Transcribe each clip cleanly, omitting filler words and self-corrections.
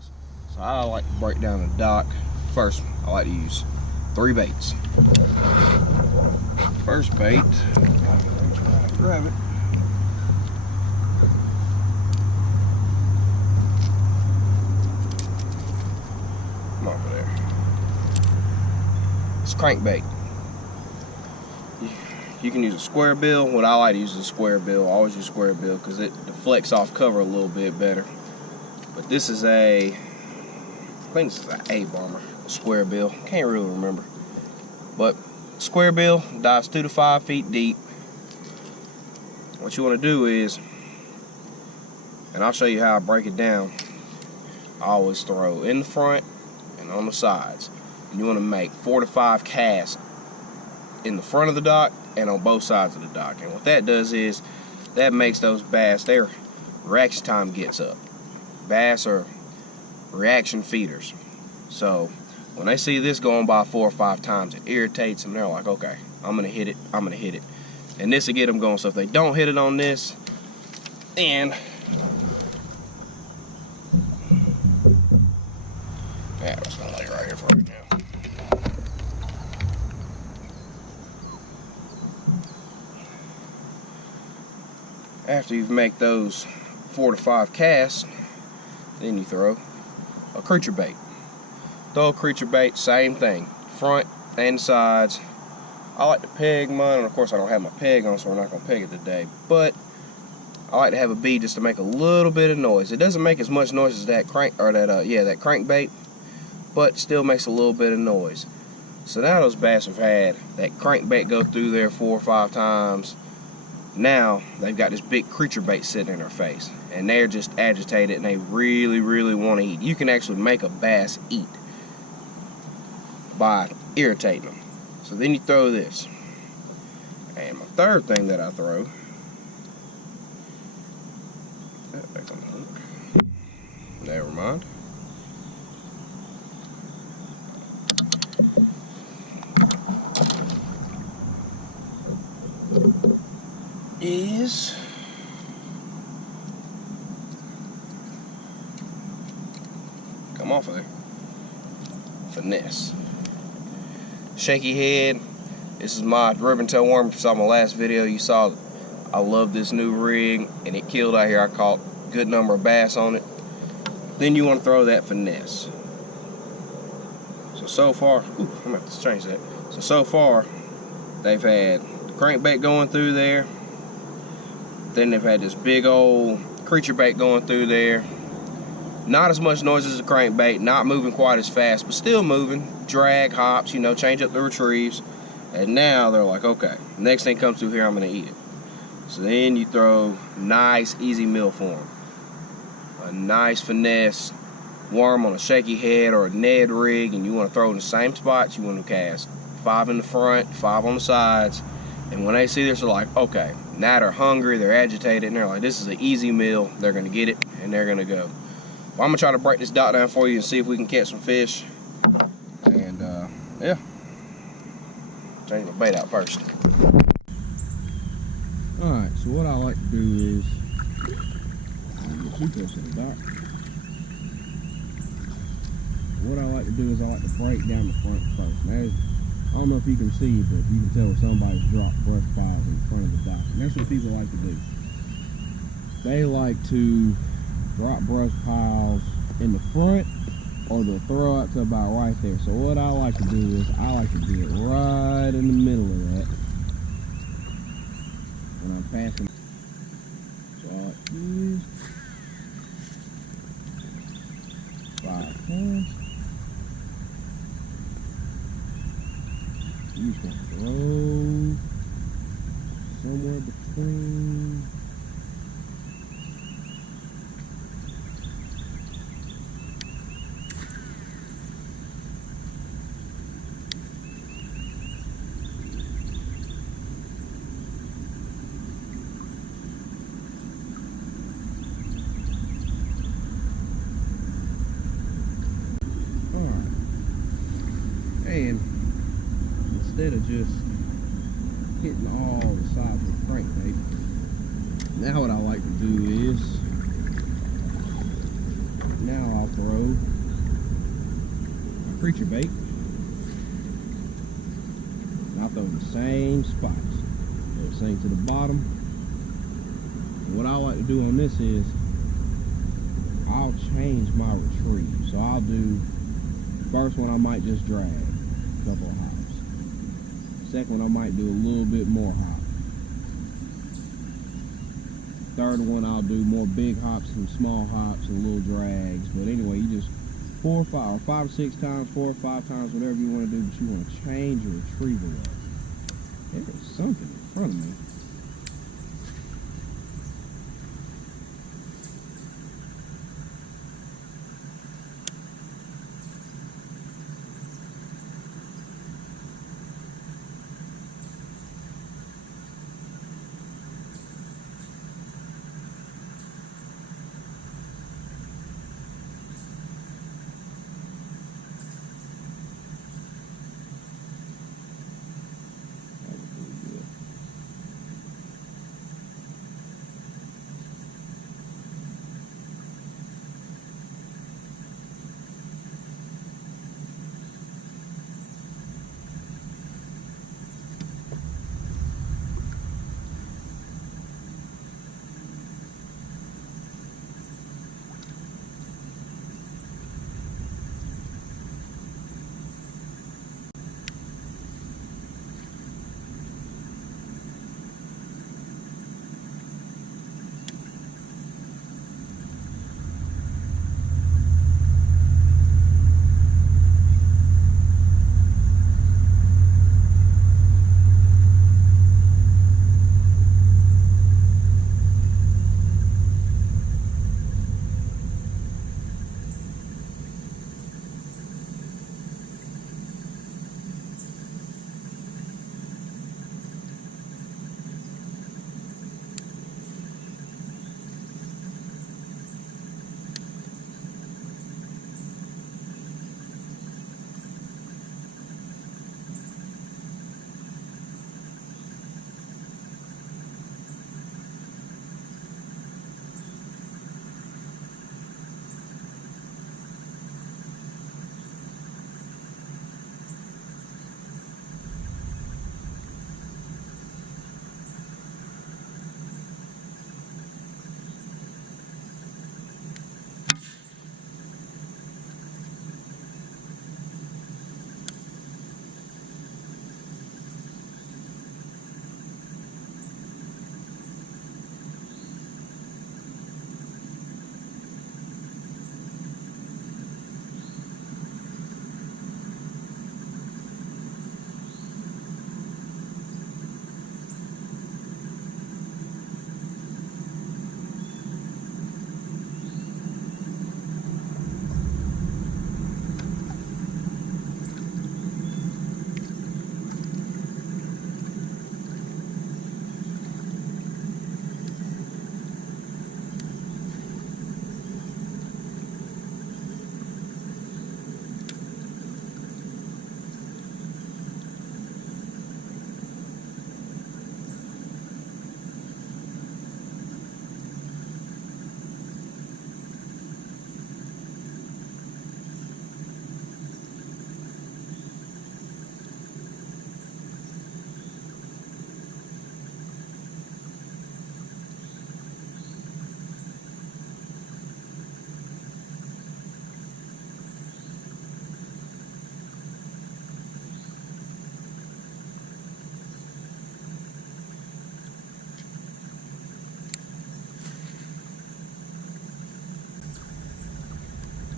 size. So I like to break down the dock. First, I like to use 3 baits. First bait, grab it. Come over there. It's crankbait. You can use a square bill. What I like to use is a square bill. I always use square bill because it deflects off cover a little bit better. But this is I think this is an A-bomber, square bill. Can't really remember. But square bill dives 2 to 5 feet deep. What you want to do is, and I'll show you how I break it down, I always throw in the front and on the sides. And you want to make 4 to 5 casts in the front of the dock and on both sides of the dock. And what that does is that makes those bass, their reaction time gets up. Bass are reaction feeders. So when they see this going by 4 or 5 times, it irritates them. They're like, okay, I'm gonna hit it, I'm gonna hit it. And this will get them going. So if they don't hit it on this, then yeah, I'm just gonna lay it right here for you now. After you make those 4 to 5 casts, then you throw a creature bait. Throw a creature bait, same thing, front and sides. I like to peg mine, and of course I don't have my peg on, so we're not gonna peg it today. But I like to have a bead just to make a little bit of noise. It doesn't make as much noise as that that crankbait, but still makes a little bit of noise. So now those bass have had that crankbait go through there 4 or 5 times. Now they've got this big creature bait sitting in their face, and they're just agitated and they really, really want to eat. You can actually make a bass eat by irritating them. So then you throw this. And my third thing that I throw, back on the hook. Never mind. Is come off of there. Finesse. Shaky head. This is my ribbon tail worm. If you saw my last video, you saw I love this new rig, and it killed out here. I caught a good number of bass on it. Then you want to throw that finesse. So far, I'm gonna have to change that. So far, they've had the crankbait going through there. Then they've had this big old creature bait going through there. Not as much noise as the crankbait, not moving quite as fast, but still moving. Drag, hops, change up the retrieves. And now they're like, okay, next thing comes through here, I'm gonna eat it. So then you throw nice, easy meal for them. A nice finesse worm on a shaky head or a Ned rig, and you want to throw in the same spots. You want to cast 5 in the front, 5 on the sides. And when they see this, they're like, okay, now they're hungry, they're agitated, and they're like, this is an easy meal. They're gonna get it, and they're gonna go. Well, I'm gonna try to break this dock down for you and see if we can catch some fish. And yeah, change my bait out first. All right, so what I like to do is get too close to the dock. What I like to do is I like to break down the front first. Now, I don't know if you can see, but you can tell if somebody's dropped brush piles in front of the dock. And that's what people like to do. They like to drop brush piles in the front, or they'll throw out to about right there. So what I like to do is I like to get right in the middle of that when I'm passing. So I like this. 5 casts. You just want to throw somewhere between. And instead of just hitting all the sides with crankbait, now what I like to do is Now I'll throw my creature bait. And I'll throw the same spots. Throw the same to the bottom. And what I like to do on this is I'll change my retrieve. So I'll do first one I might just drag a couple of hops. Second one I might do a little bit more hop. Third one I'll do more big hops, some small hops, and little drags. But anyway, you just 4 or 5 or 5 or 6 times, 4 or 5 times, whatever you want to do, but you want to change your retrieval up. There's something in front of me.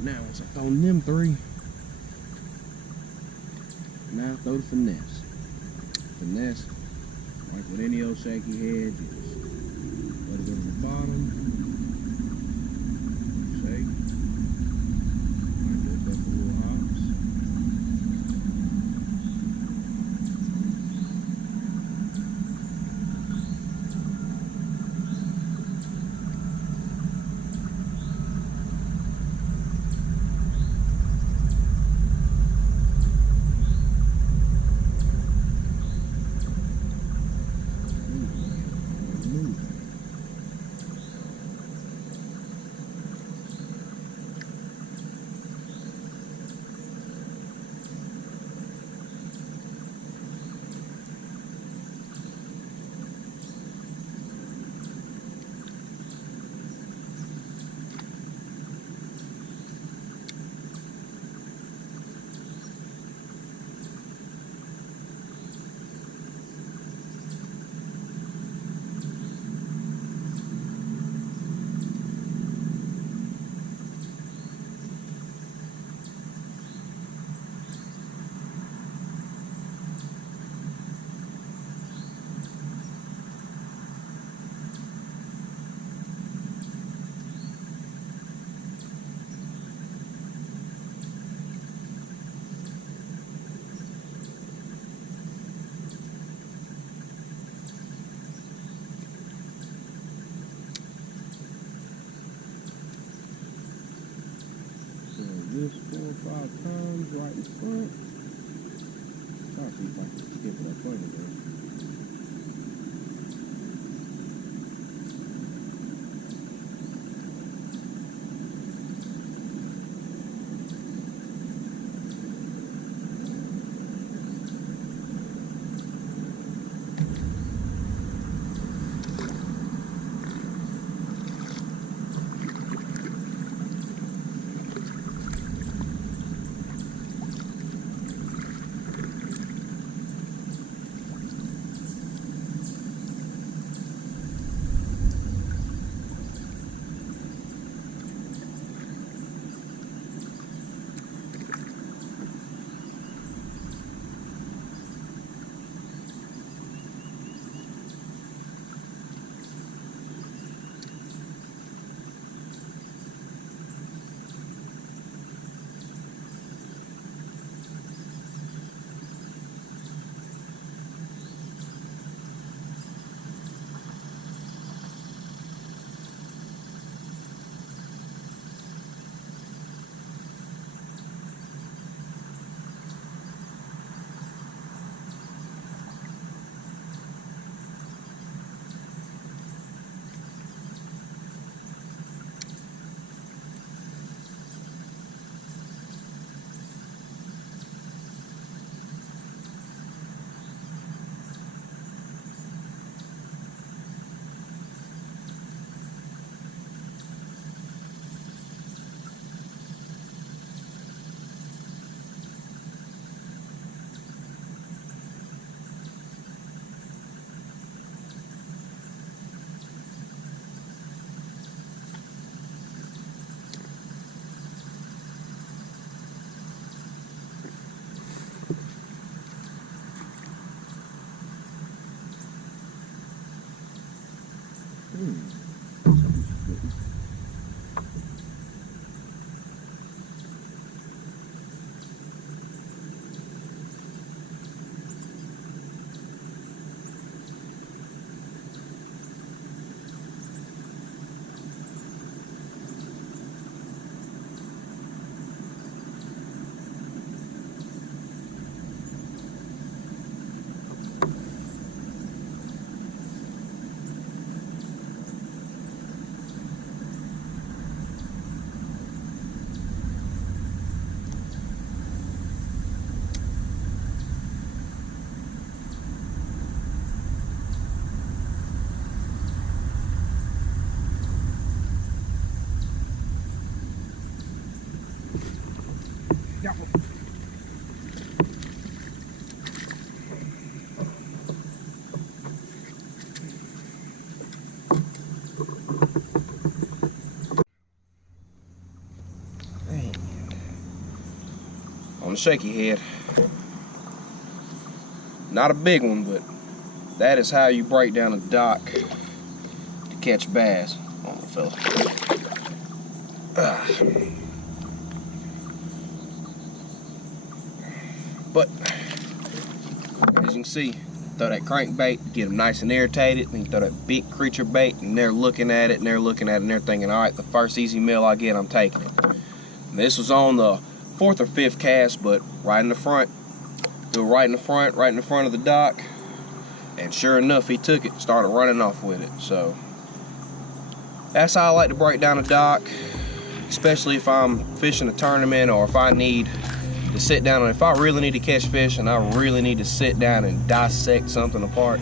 Now, once I throw them 3, now throw the finesse. Finesse, like with any old shaky head, you just let it go to the bottom, shake, might do a couple little hops. 5 times right in front. Try to see if I can skip it up under there. On the shaky head. Not a big one, but that is how you break down a dock to catch bass. Oh, fella. But as you can see, throw that crankbait, get them nice and irritated, then you throw that big creature bait, and they're looking at it, and they're looking at it, and they're thinking, all right, the first easy meal I get, I'm taking it. And this was on the 4th or 5th cast, but right in the front, right in the front of the dock, and sure enough, he took it, started running off with it. So that's how I like to break down a dock, especially if I'm fishing a tournament or if I need to sit down, and if I really need to catch fish and I really need to sit down and dissect something apart,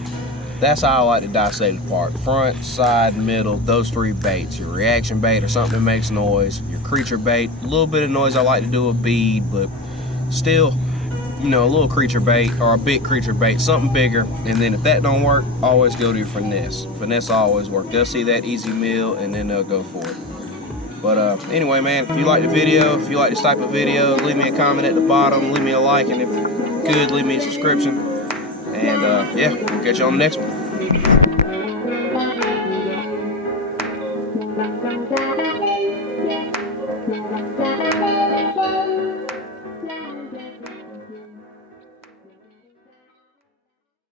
that's how I like to dissect it apart. Front, side, middle, those 3 baits. Your reaction bait or something that makes noise, your creature bait, a little bit of noise I like to do a bead, but still, you know, a little creature bait or a big creature bait, something bigger. And then if that don't work, always go to your finesse. Finesse always work. They'll see that easy meal and then they'll go for it. But anyway, man, if you like the video, if you like this type of video, leave me a comment at the bottom, leave me a like, and if good, leave me a subscription. And yeah, we'll catch you on the next one.